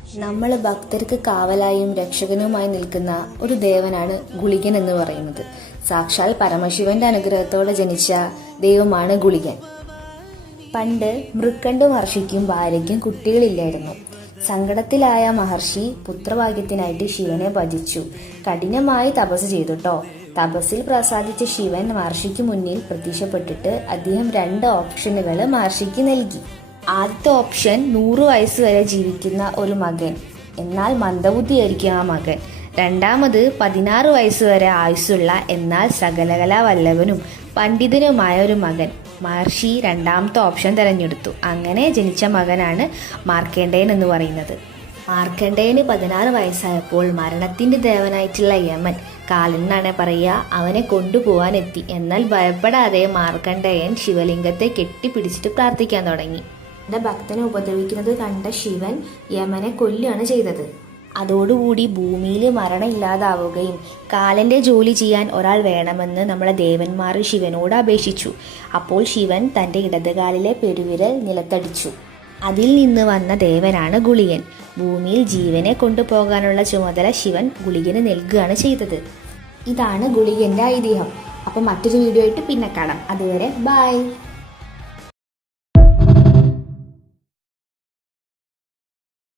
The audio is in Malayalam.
നമ്മൾ ഭക്തർക്ക് കാവലായും രക്ഷകനുമായി നിൽക്കുന്ന ഒരു ദേവനാണ് ഗുളികൻ എന്ന് പറയുന്നത്. സാക്ഷാൽ പരമശിവന്റെ അനുഗ്രഹത്തോടെ ജനിച്ച ദൈവമാണ് ഗുളികൻ. പണ്ട് മൃക്കണ്ഡ മഹർഷിക്കും ഭാര്യയ്ക്കും കുട്ടികളില്ലായിരുന്നു. സങ്കടത്തിലായ മഹർഷി പുത്രഭാഗ്യത്തിനായിട്ട് ശിവനെ ഭജിച്ചു. കഠിനമായി തപസ് ചെയ്തുട്ടോ. തപസ്സിൽ പ്രസാദിച്ച ശിവൻ മഹർഷിക്ക് മുന്നിൽ പ്രത്യക്ഷപ്പെട്ടിട്ട് അദ്ദേഹം 2 ഓപ്ഷനുകൾ മഹർഷിക്ക് നൽകി. ആദ്യത്തെ ഓപ്ഷൻ 100 വയസ്സ് വരെ ജീവിക്കുന്ന ഒരു മകൻ, എന്നാൽ മന്ദബുദ്ധിയായിരിക്കും ആ മകൻ. രണ്ടാമത് 16 വയസ്സ് വരെ ആയുസ്സുള്ള എന്നാൽ സകലകലാ വല്ലഭനും പണ്ഡിതനുമായ ഒരു മകൻ. മഹർഷി രണ്ടാമത്തെ ഓപ്ഷൻ തിരഞ്ഞെടുത്തു. അങ്ങനെ ജനിച്ച മകനാണ് മാർക്കണ്ഡേയൻ എന്ന് പറയുന്നത്. മാർക്കണ്ഡേയന് 16 വയസ്സായപ്പോൾ മരണത്തിന്റെ ദേവനായിട്ടുള്ള യമൻ, കാലൻ എന്നാണ് പറയുക, അവനെ കൊണ്ടുപോകാൻ എത്തി. എന്നാൽ ഭയപ്പെടാതെ മാർക്കണ്ഡേയൻ ശിവലിംഗത്തെ കെട്ടിപ്പിടിച്ചിട്ട് പ്രാർത്ഥിക്കാൻ തുടങ്ങി. തന്റെ ഭക്തനെ ഉപദ്രവിക്കുന്നത് കണ്ട ശിവൻ യമനെ കൊല്ലുകയാണ് ചെയ്തത്. അതോടുകൂടി ഭൂമിയിൽ മരണം ഇല്ലാതാവുകയും കാലന്റെ ജോലി ചെയ്യാൻ ഒരാൾ വേണമെന്ന് നമ്മളെ ദേവന്മാർ ശിവനോട് അപേക്ഷിച്ചു. അപ്പോൾ ശിവൻ തന്റെ ഇടതുകാലിലെ പെരുവിരൽ നിലത്തടിച്ചു. അതിൽ നിന്ന് വന്ന ദേവനാണ് ഗുളികൻ. ഭൂമിയിൽ ജീവനെ കൊണ്ടുപോകാനുള്ള ചുമതല ശിവൻ ഗുളികന് നൽകുകയാണ് ചെയ്തത്. ഇതാണ് ഗുളികന്റെ ഐതിഹ്യം. അപ്പം മറ്റൊരു വീഡിയോ ആയിട്ട് പിന്നെ കാണാം. അതുവരെ ബൈ.